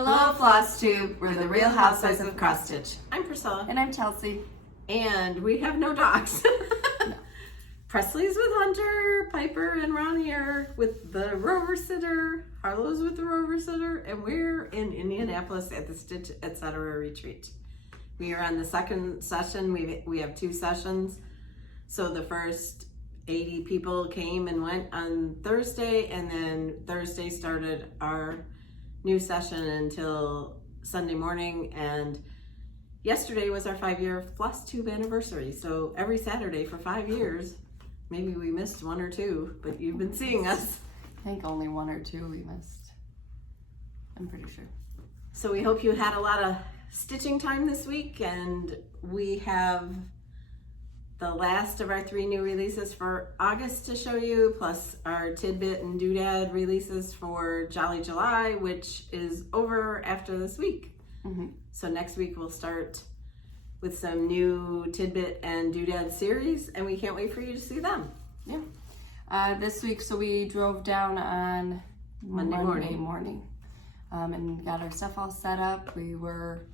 Hello, Flosstube. We're the Real Housewives of Cross Stitch. I'm Priscilla. And I'm Chelsea. And we have no dogs. No. Presley's with Hunter, Piper and Ronnie are with the Rover Sitter, Harlow's with the Rover Sitter, and we're in Indianapolis at the Stitch Etc. retreat. We are on the second session. We have 2 sessions. So the first 80 people came and went on Thursday, and then Thursday started our new session until Sunday morning, and yesterday was our 5-year Flosstube anniversary. So every Saturday for 5 years, maybe we missed 1 or 2, but you've been seeing us. I think only 1 or 2 we missed. I'm pretty sure. So we hope you had a lot of stitching time this week, and we have the last of our 3 new releases for August to show you, plus our tidbit and doodad releases for Jolly July, which is over after this week. Mm-hmm. So next week we'll start with some new tidbit and doodad series, and we can't wait for you to see them. Yeah. This week, so we drove down on Monday morning and got our stuff all set up. We were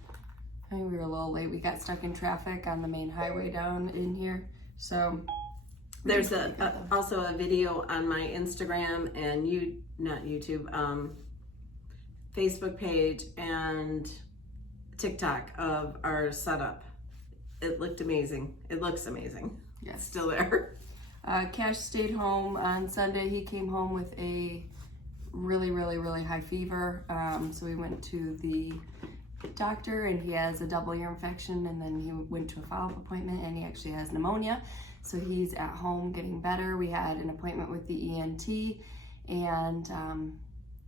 a little late. We got stuck in traffic on the main highway down in here. So there's also a video on my Instagram and Facebook page and TikTok of our setup. It looked amazing. It looks amazing. Yes. It's still there. Cash stayed home on Sunday. He came home with a really high fever. So we went to the doctor, and he has a double ear infection, and then he went to a follow-up appointment, and he actually has pneumonia. So he's at home getting better. We had an appointment with the ENT, and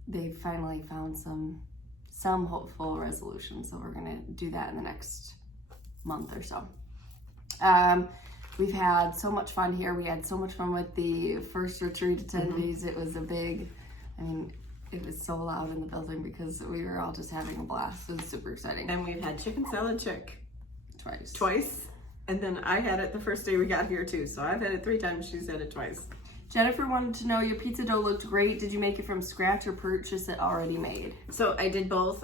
they finally found some hopeful resolution. So we're gonna do that in the next month or so. We've had so much fun here. We had so much fun with the first retreat attendees. It was it was so loud in the building because we were all just having a blast. It was super exciting. And we've had chicken salad chick Twice. And then I had it the first day we got here too. So I've had it 3 times. She's had it twice. Jennifer wanted to know, your pizza dough looked great. Did you make it from scratch or purchase it already made? So I did both.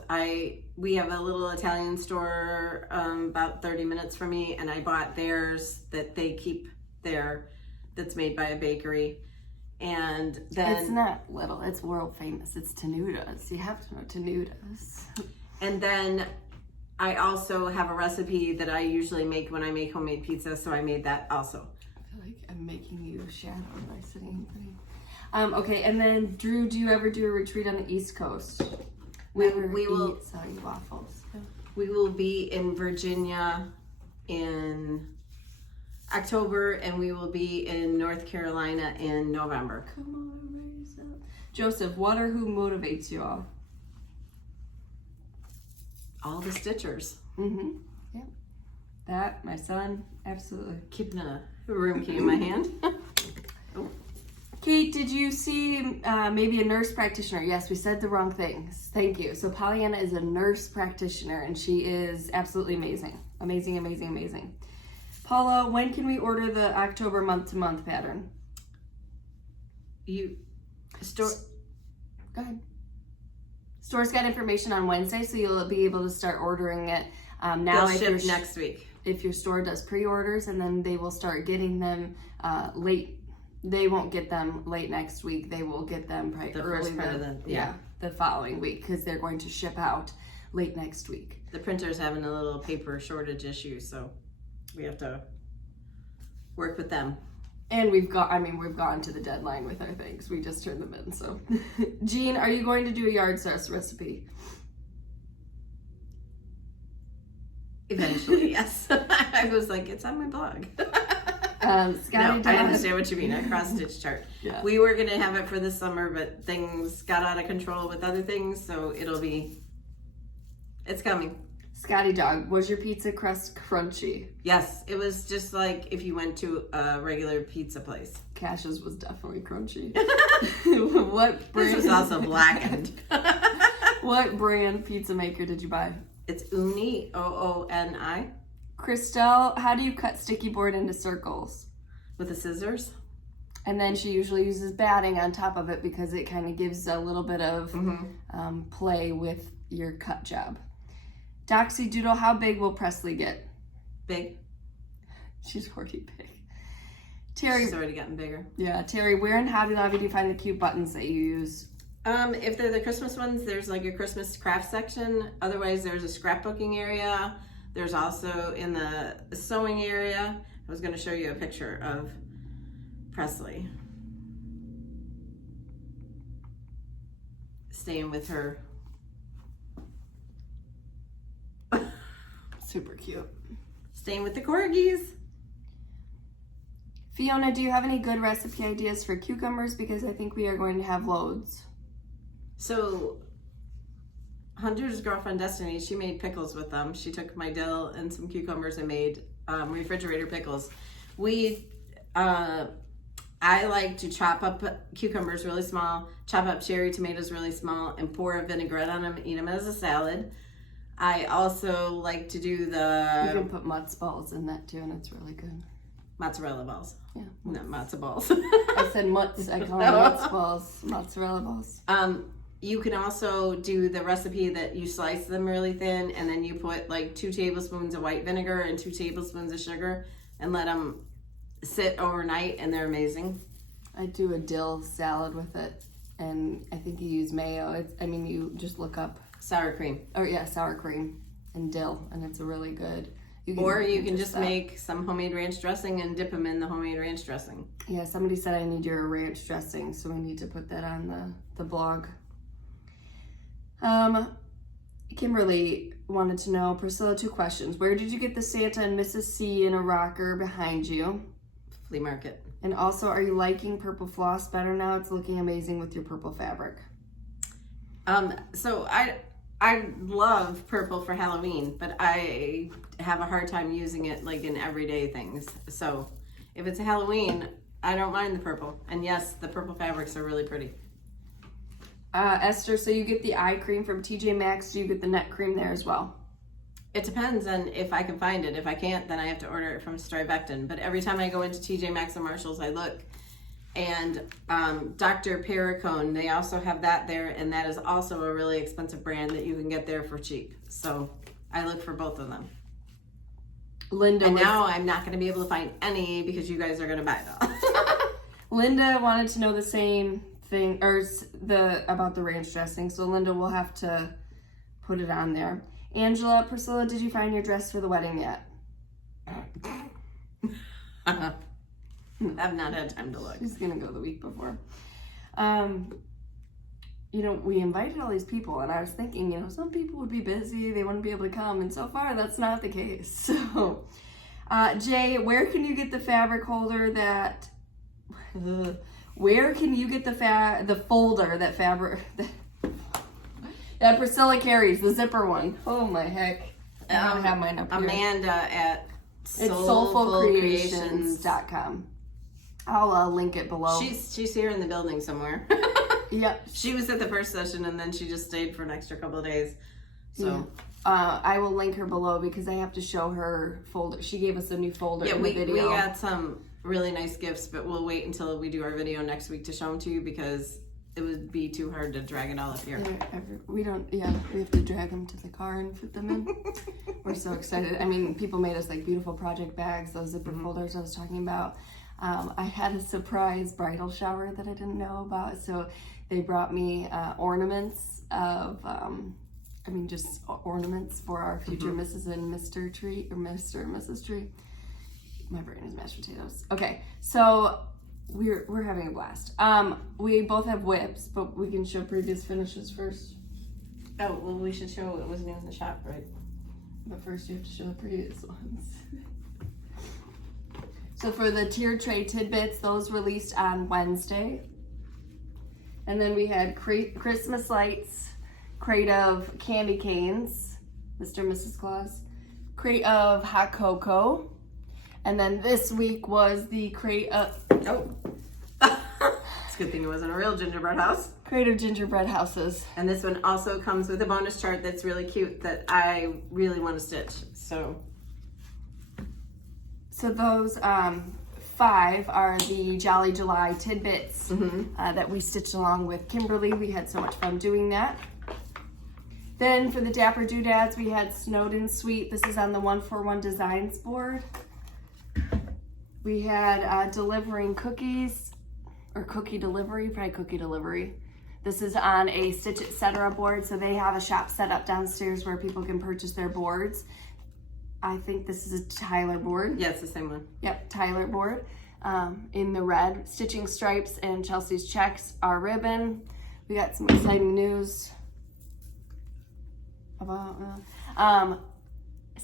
We have a little Italian store about 30 minutes from me, and I bought theirs that they keep there, that's made by a bakery. And then it's not little, it's world famous. It's Tenuda's. You have to know Tenuda's. And then I also have a recipe that I usually make when I make homemade pizza, so I made that also. I feel like I'm making you shadow by sitting and okay, and then Drew, do you ever do a retreat on the East Coast? We will eat soggy waffles. We will be in Virginia in October, and we will be in North Carolina in November. Come on, raise up. Joseph, what or who motivates you all? All the Stitchers. Mm-hmm. Yep. That, my son, absolutely. Keeping a room key in my hand. Oh. Kate, did you see maybe a nurse practitioner? Yes, we said the wrong things. Thank you. So Pollyanna is a nurse practitioner, and she is absolutely amazing. Amazing. Paula, when can we order the October month-to-month pattern? Go ahead. Store's got information on Wednesday, so you'll be able to start ordering it now. They'll ship next week. If your store does pre-orders, and then they will start getting them late. They won't get them late next week. They will get them probably the following week, because they're going to ship out late next week. The printer's having a little paper shortage issue, so we have to work with them. And we've gone to the deadline with our things. We just turned them in, so. Jean, are you going to do a yard sauce recipe? Eventually, yes. I was like, it's on my blog. Scotty, no, I understand what you mean, a cross-stitch chart. Yeah. We were gonna have it for this summer, but things got out of control with other things, so it's coming. Scotty Dog, was your pizza crust crunchy? Yes, it was just like if you went to a regular pizza place. Cash's was definitely crunchy. This was also blackened. What brand pizza maker did you buy? It's Ooni, O-O-N-I. Christelle, how do you cut sticky board into circles? With the scissors. And then she usually uses batting on top of it because it kind of gives a little bit of play with your cut job. Doxy Doodle, how big will Presley get? Big. She's already big. Terry, She's already gotten bigger. Yeah, Terry, where in Hobby Lobby do you find the cute buttons that you use? If they're the Christmas ones, there's like a Christmas craft section. Otherwise, there's a scrapbooking area. There's also in the sewing area. I was going to show you a picture of Presley staying with her. Super cute. Staying with the corgis. Fiona, do you have any good recipe ideas for cucumbers? Because I think we are going to have loads. So, Hunter's girlfriend Destiny, she made pickles with them. She took my dill and some cucumbers and made refrigerator pickles. I like to chop up cucumbers really small, chop up cherry tomatoes really small, and pour a vinaigrette on them, eat them as a salad. I also like to do You the can put mutz balls in that too, and it's really good. mozzarella balls. Yeah. Not matzo balls. I said mutz. I call them mutz balls. Mozzarella balls. You can also do the recipe that you slice them really thin, and then you put like 2 tablespoons of white vinegar and 2 tablespoons of sugar and let them sit overnight, and they're amazing. I do a dill salad with it, and I think you use mayo. You just look up Sour cream. Sour cream and dill, and it's really good. You can just make some homemade ranch dressing and dip them in the homemade ranch dressing. Yeah, somebody said I need your ranch dressing, so we need to put that on the blog. Kimberly wanted to know, Priscilla, 2 questions. Where did you get the Santa and Mrs. C in a rocker behind you? Flea market. And also, are you liking purple floss better now? It's looking amazing with your purple fabric. So I love purple for Halloween, but I have a hard time using it like in everyday things. So if it's Halloween, I don't mind the purple. And yes, the purple fabrics are really pretty. Esther, so you get the eye cream from TJ Maxx. Do you get the neck cream there as well? It depends on if I can find it. If I can't, then I have to order it from Strivectin. But every time I go into TJ Maxx and Marshalls, I look. And Dr. Perricone, they also have that there, and that is also a really expensive brand that you can get there for cheap. So I look for both of them. Linda, and now I'm not going to be able to find any because you guys are going to buy them. Linda wanted to know the same thing, or about the ranch dressing. So Linda will have to put it on there. Angela, Priscilla, did you find your dress for the wedding yet? I've not had time to look. She's gonna go the week before. We invited all these people, and I was thinking, some people would be busy, they wouldn't be able to come, and so far that's not the case. So, Jay, where can you get the fabric holder that? Where can you get the folder that fabric that Priscilla carries, the zipper one? Oh my heck! I don't have mine up here. Amanda at It's soulfulcreations.com. I'll link it below. She's here in the building somewhere. Yep. She was at the first session and then she just stayed for an extra couple of days. So I will link her below because I have to show her folder. She gave us a new folder in the video. We got some really nice gifts, but we'll wait until we do our video next week to show them to you because it would be too hard to drag it all up here. We have to drag them to the car and put them in. We're so excited. People made us like beautiful project bags, those zipper folders I was talking about. I had a surprise bridal shower that I didn't know about, so they brought me ornaments of, just ornaments for our future Mrs. and Mr. Tree, or Mr. and Mrs. Tree. My brain is mashed potatoes. Okay, so we're having a blast. We both have whips, but we can show previous finishes first. Oh, well, we should show what was new in the shop, right? But first you have to show the previous ones. So for the tier tray tidbits, those released on Wednesday. And then we had Christmas lights, crate of candy canes, Mr. and Mrs. Claus, crate of hot cocoa. And then this week was the crate of... Oh. It's a good thing it wasn't a real gingerbread house. Crate of gingerbread houses. And this one also comes with a bonus chart that's really cute that I really want to stitch. So those 5 are the Jolly July tidbits that we stitched along with Kimberly. We had so much fun doing that. Then for the Dapper doodads, we had Snowden Sweet. This is on the 141 Designs board. We had delivering cookies, or cookie delivery, probably cookie delivery. This is on a Stitch Etc. board, so they have a shop set up downstairs where people can purchase their boards. I think this is a Tyler board. Yeah, it's the same one. Yep, Tyler board. In the red, stitching stripes and Chelsea's checks, our ribbon. We got some exciting news about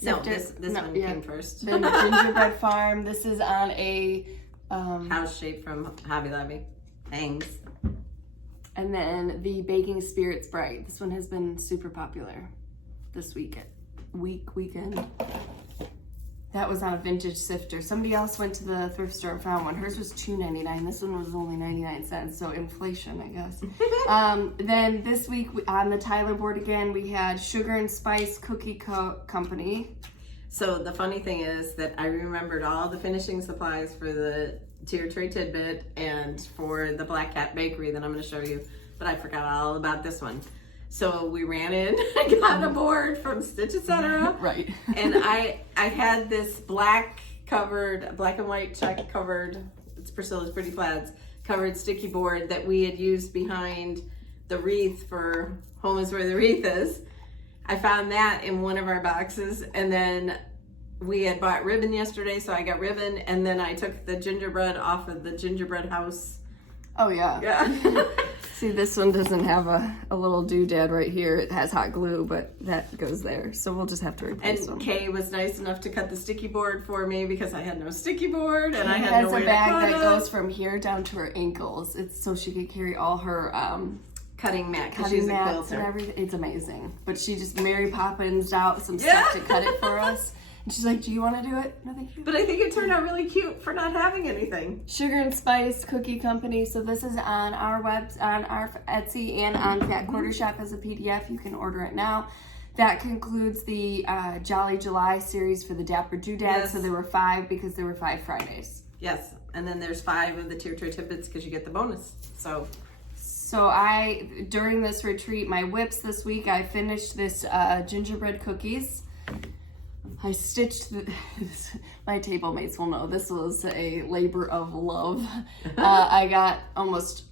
No, this one came first. The gingerbread farm. This is on a house shape from Hobby Lobby. Thanks. And then the Baking Spirits Bright. This one has been super popular this weekend. That was on a vintage sifter. Somebody else went to the thrift store and found one. Hers was $2.99. This one was only 99 cents. So inflation, I guess. Then this week on the Tyler board again, we had Sugar and Spice Cookie Company. So the funny thing is that I remembered all the finishing supplies for the tier tray tidbit and for the Black Cat Bakery that I'm going to show you, but I forgot all about this one. So we ran in, I got a board from Stitch Etc. Right. And I had this black and white check covered, it's Priscilla's Pretty Plaids, covered sticky board that we had used behind the wreath for Home is Where the Wreath Is. I found that in one of our boxes, and then we had bought ribbon yesterday, so I got ribbon, and then I took the gingerbread off of the gingerbread house. Oh yeah. Yeah. See, this one doesn't have a little doodad right here. It has hot glue, but that goes there. So we'll just have to replace them. And Kay was nice enough to cut the sticky board for me because I had no sticky board and I had no way to cut it. It has a bag that goes from here down to her ankles. It's so she could carry all her cutting mat because cutting she's a mats quilter. And everything. It's amazing. But she just Mary Poppins out some stuff to cut it for us. And she's like, "Do you want to do it?" No, thank you. But I think it turned out really cute for not having anything. Sugar and Spice Cookie Company. So this is on our on our Etsy and on Cat Quarter Shop as a PDF. You can order it now. That concludes the Jolly July series for the Dapper Doodads. Yes. So there were 5 because there were 5 Fridays. Yes, and then there's 5 of the tier tray tidbits because you get the bonus. So during this retreat, my whips this week, I finished this gingerbread cookies. I stitched my table mates will know this was a labor of love. I got almost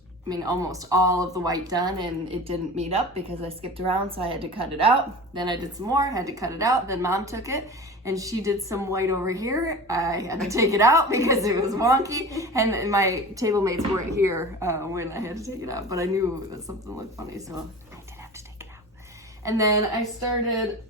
all of the white done, and it didn't meet up because I skipped around, so I had to cut it out. Then I did some more, had to cut it out. Then Mom took it, and she did some white over here. I had to take it out because it was wonky, and my table mates weren't here when I had to take it out, but I knew that something looked funny, so I did have to take it out. And then I started...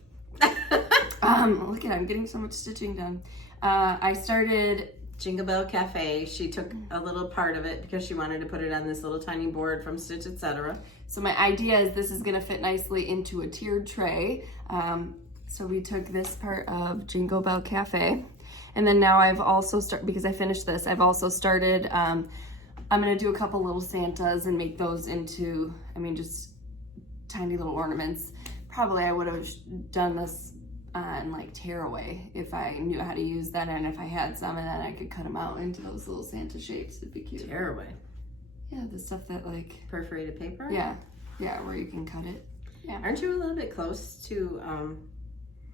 look at I'm getting so much stitching done. I started Jingle Bell Cafe. She took a little part of it because she wanted to put it on this little tiny board from Stitch Etc. So my idea is this is going to fit nicely into a tiered tray. So we took this part of Jingle Bell Cafe, and then now I've also started, because I finished this, I've also started, I'm going to do a couple little Santas and make those into, just tiny little ornaments. Probably I would have done this and like tearaway if I knew how to use that, and if I had some, and then I could cut them out into those little Santa shapes. It'd be cute. Tearaway? Yeah, the stuff that like... Perforated paper? Yeah, where you can cut it. Yeah. Aren't you a little bit close to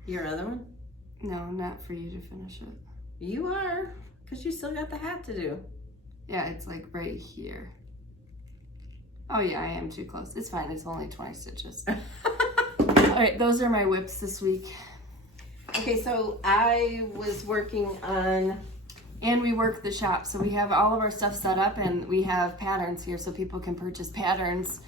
your other one? No, not for you to finish it. You are, because you still got the hat to do. Yeah, it's like right here. Oh yeah, I am too close. It's fine, it's only 20 stitches. All right, those are my whips this week. Okay, so I was working on... And we work the shop, so we have all of our stuff set up, and we have patterns here so people can purchase patterns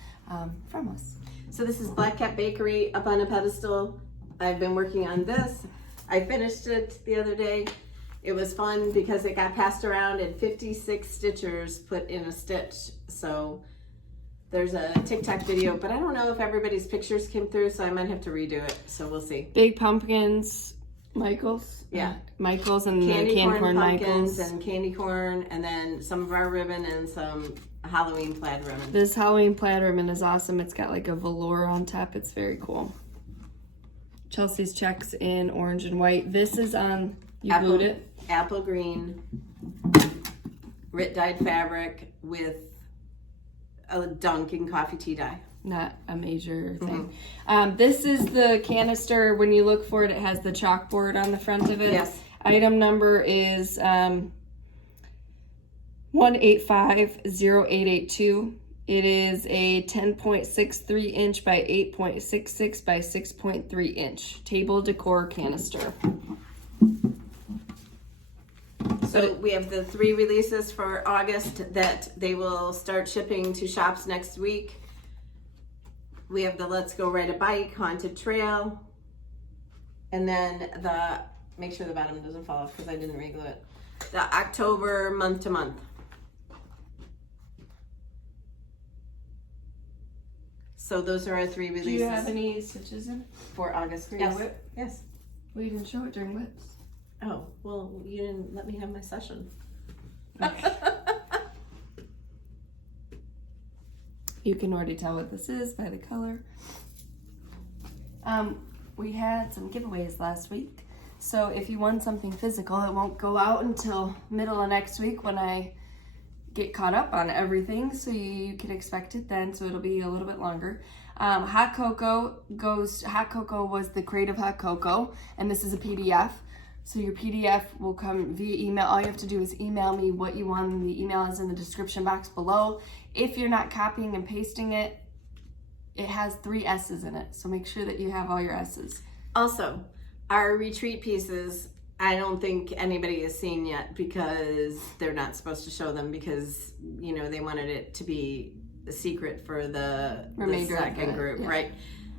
from us. So this is Black Cat Bakery up on a pedestal. I've been working on this. I finished it the other day. It was fun because it got passed around and 56 stitchers put in a stitch. So there's a TikTok video, but I don't know if everybody's pictures came through, so I might have to redo it. So we'll see. Big pumpkins, Michaels. Yeah. Michaels and candy corn pumpkins Michaels. And candy corn, and then some of our ribbon and some Halloween plaid ribbon. This Halloween plaid ribbon is awesome. It's got like a velour on top. It's very cool. Chelsea's checks in orange and white. This is on, you glued it? Apple green, Rit dyed fabric with a Dunkin' coffee tea dye. not a major thing. This is the canister. When you look for it, it has the chalkboard on the front of it. Yes. Item number is 1850882. It is a 10.63 inch by 8.66 by 6.3 inch table decor canister. So we have the 3 releases for August that they will start shipping to shops next week. We have the Let's Go Ride a Bike, Haunted Trail, and then the, make sure the bottom doesn't fall off because I didn't reglue it, the October month to month. So those are our 3 releases. Do you have any stitches in for August? for Yes. your whip? Yes. Well, you didn't show it during whips. Oh, well, you didn't let me have my session. You can already tell what this is by the color. We had some giveaways last week. So if you won something physical, it won't go out until middle of next week when I get caught up on everything. So you can expect it then. So it'll be a little bit longer. Hot cocoa was the Creative Hot Cocoa, and this is a PDF. So your PDF will come via email. All you have to do is email me what you want. The email is in the description box below. If you're not copying and pasting it, it has 3 S's in it. So make sure that you have all your S's. Also, our retreat pieces, I don't think anybody has seen yet because they're not supposed to show them because, you know, they wanted it to be a secret for the second group, yeah. Right?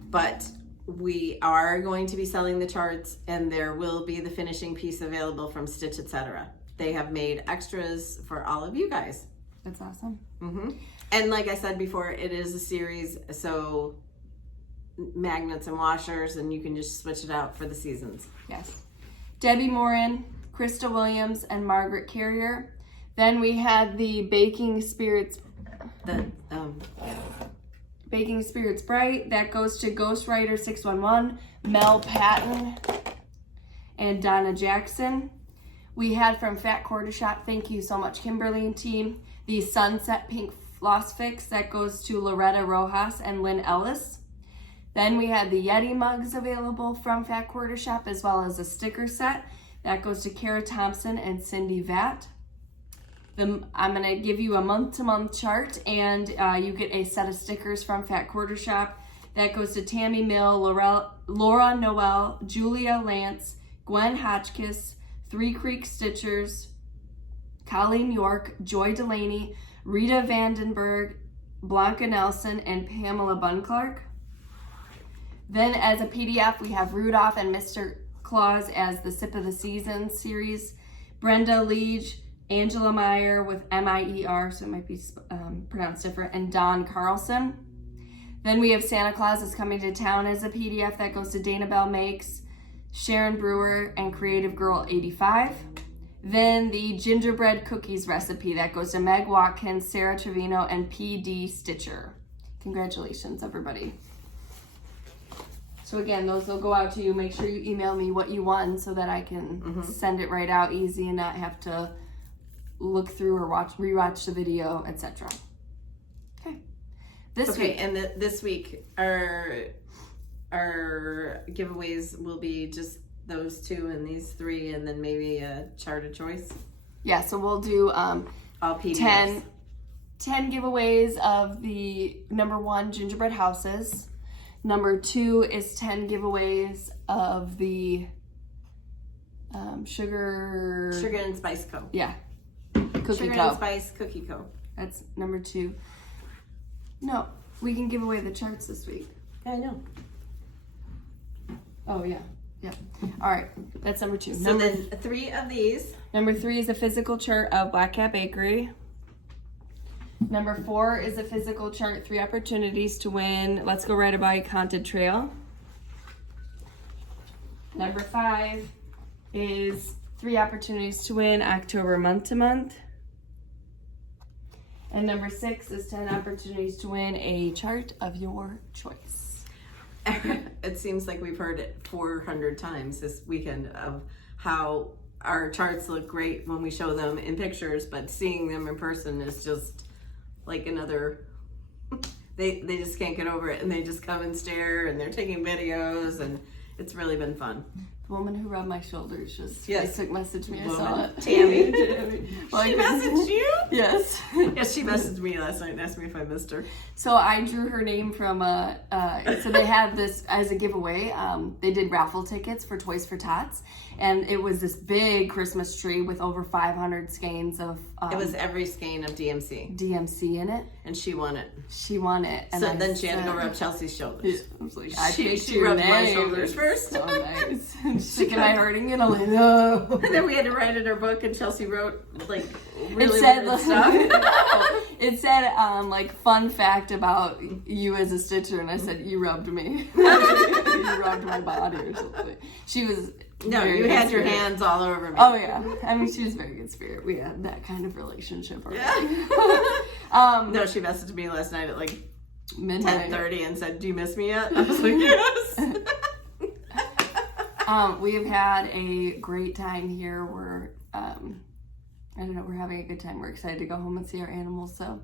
But we are going to be selling the charts, and there will be the finishing piece available from Stitch Etc. They have made extras for all of you guys. That's awesome. And like I said before, it is a series, so magnets and washers, and you can just switch it out for the seasons. Yes. Debbie Morin, Krista Williams, and Margaret Carrier. Then we had the Baking Spirits. Baking Spirits Bright. That goes to Ghostwriter 611, Mel Patton, and Donna Jackson. We had from Fat Quarter Shop, thank you so much, Kimberly and team, the Sunset Pink Floss Fix. That goes to Loretta Rojas and Lynn Ellis. Then we had the Yeti mugs available from Fat Quarter Shop, as well as a sticker set. That goes to Kara Thompson and Cindy Vatt. I'm going to give you a month-to-month chart, and you get a set of stickers from Fat Quarter Shop. That goes to Tammy Mill, Laura Noel, Julia Lance, Gwen Hotchkiss, 3 Creek Stitchers, Colleen York, Joy Delaney, Rita Vandenberg, Blanca Nelson, and Pamela Bunclark. Then as a PDF, we have Rudolph and Mr. Claus as the Sip of the Season series, Brenda Leach, Angela Meyer with M-I-E-R, so it might be pronounced different, and Don Carlson. Then we have Santa Claus is Coming to Town as a PDF. That goes to Dana Bell Makes, Sharon Brewer, and Creative Girl 85. Then the gingerbread cookies recipe. That goes to Meg Watkins, Sarah Trevino, and P.D. Stitcher. Congratulations, everybody. So again, those will go out to you. Make sure you email me what you won so that I can send it right out easy and not have to look through or rewatch the video, etc. Okay. This week, and this week our giveaways will be just those 2 and these 3, and then maybe a chart of choice. Yeah, so we'll do all PDFs. 10 giveaways of the number 1 gingerbread houses. Number 2 is 10 giveaways of the Sugar and Spice Co. Yeah. Cookie Sugar Co. and Spice Cookie Co. That's number 2. No, we can give away the charts this week. I know. Oh, yeah. Yeah. All right. That's number 2. So then 3 of these. Number 3 is a physical chart of Black Cat Bakery. Number 4 is a physical chart, 3 opportunities to win Let's Go Ride a Bike Haunted Trail. Number 5 is 3 opportunities to win October month to month. And number 6 is 10 opportunities to win a chart of your choice. It seems like we've heard it 400 times this weekend of how our charts look great when we show them in pictures, but seeing them in person is just like another they just can't get over it, and they just come and stare, and they're taking videos, and it's really been fun. The woman who rubbed my shoulders just Yes. Facebook messaged me. I Woman. saw it. Tammy. Like, She messaged you? Yes. Yes, she messaged me last night and asked me if I missed her. So I drew her name from so they had this as a giveaway. They did raffle tickets for Toys for Tots, and it was this big Christmas tree with over 500 skeins of It was every skein of DMC, DMC in it. and she won it. She won it. And So I then she had to go said- rub Chelsea's shoulders. Yeah, I was like, I She picked your rubbed my name. shoulders first. So nice. She's like, am I hurting you? And I'm like, no. And then we had to write in her book, and Chelsea wrote like It really said, weird stuff. it said, like, fun fact about you as a stitcher, and I said, you rubbed me. You rubbed my body or something. She was No, very you good had your spirit. hands all over me. Oh, yeah. I mean, she was very good spirit. We had that kind of relationship already. Yeah. No, she messaged me last night at like Midnight. 10:30 and said, "Do you miss me yet?" I was like, "Yes." We've had a great time here. We're, I don't know, we're having a good time. We're excited to go home and see our animals. So,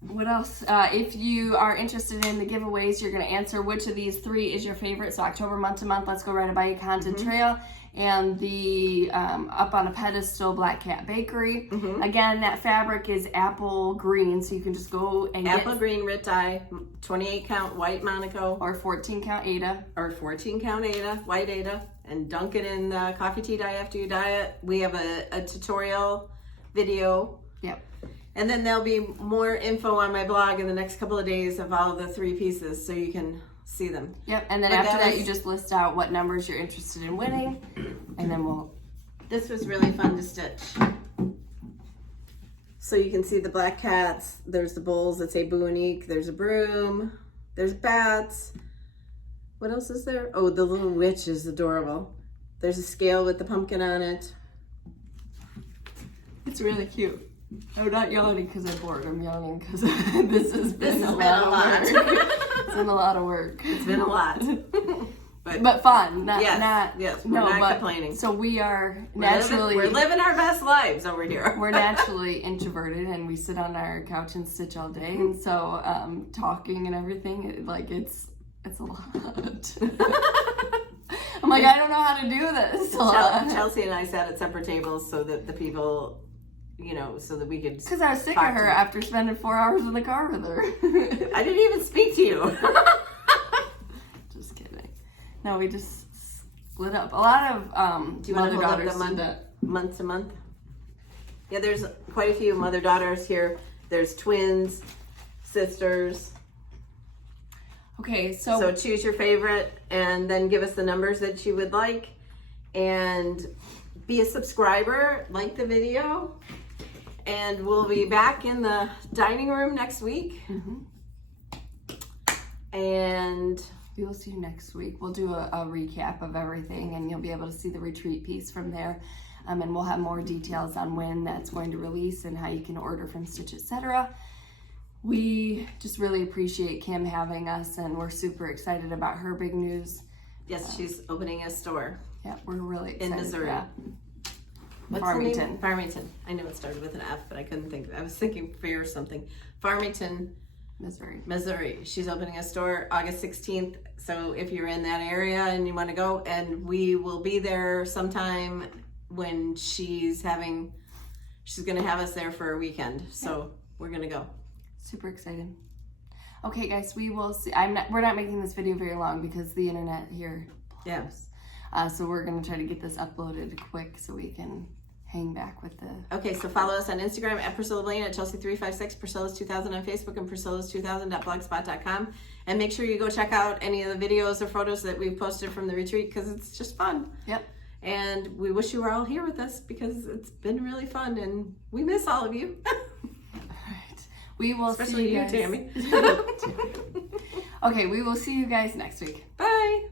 what else? If you are interested in the giveaways, you're going to answer which of these 3 is your favorite. So October month to month, Let's Go Ride a Bike Haunted Trail, and the Up on a Pedestal Black Cat Bakery. Again, that fabric is apple green, so you can just go and Apple get green rit dye, 28 count white Monaco, or 14 count Ada. or 14 count Ada, white Ada, and dunk it in the coffee tea dye after you dye it. We have a tutorial video. Yep. And then there'll be more info on my blog in the next couple of days of all the 3 pieces, so you can see them. Yep, and then But after that that, was- you just list out what numbers you're interested in winning, and then we'll. This was really fun to stitch. So you can see the black cats. There's the bowls that say Boo and Eek. There's a broom. There's bats. What else is there? Oh, the little witch is adorable. There's a scale with the pumpkin on it. It's really cute. I'm not yawning because I'm bored. I'm yawning because this has been a lot of work. It's been a lot of work. It's been a lot. But fun. Not, Yes, not, yes, we're not complaining. So we are We're naturally. living our best lives over here. We're naturally introverted, and we sit on our couch and stitch all day, and so talking and everything, it's a lot. I'm like, I don't know how to do this. Chelsea and I sat at separate tables so that the people, so that we could. Because I was sick of her after spending 4 hours in the car with her. I didn't even speak to you. Just kidding. No, we just split up. A lot of Do you want to hold up mother-daughters the did that. month to month? Yeah, there's quite a few mother-daughters here. There's twins, sisters. Okay, So choose your favorite and then give us the numbers that you would like. And be a subscriber, like the video. And we'll be back in the dining room next week. And we will see you next week. We'll do a recap of everything, and you'll be able to see the retreat piece from there. And we'll have more details on when that's going to release and how you can order from Stitch, etc. We just really appreciate Kim having us, and we're super excited about her big news. yes, she's opening a store Yeah, we're really excited. in Missouri. For that. What's Farmington. the name? Farmington. I know it started with an F, but I couldn't think. I was thinking fair or something. Farmington, Missouri. Missouri. She's opening a store August 16th. So if you're in that area and you want to go, and we will be there sometime when she's going to have us there for a weekend. So we're going to go. Super excited. Okay, guys, we will see. We're not making this video very long because the internet here blows. Yeah. So we're gonna try to get this uploaded quick so we can hang back with the. Okay, so follow us on Instagram at Priscilla Blaine, at Chelsea356, Priscilla's2000 on Facebook, and Priscilla's2000.blogspot.com. And make sure you go check out any of the videos or photos that we've posted from the retreat, because it's just fun. Yep. And we wish you were all here with us because it's been really fun, and we miss all of you. We will Especially see you you, guys. Tammy. Okay, we will see you guys next week. Bye.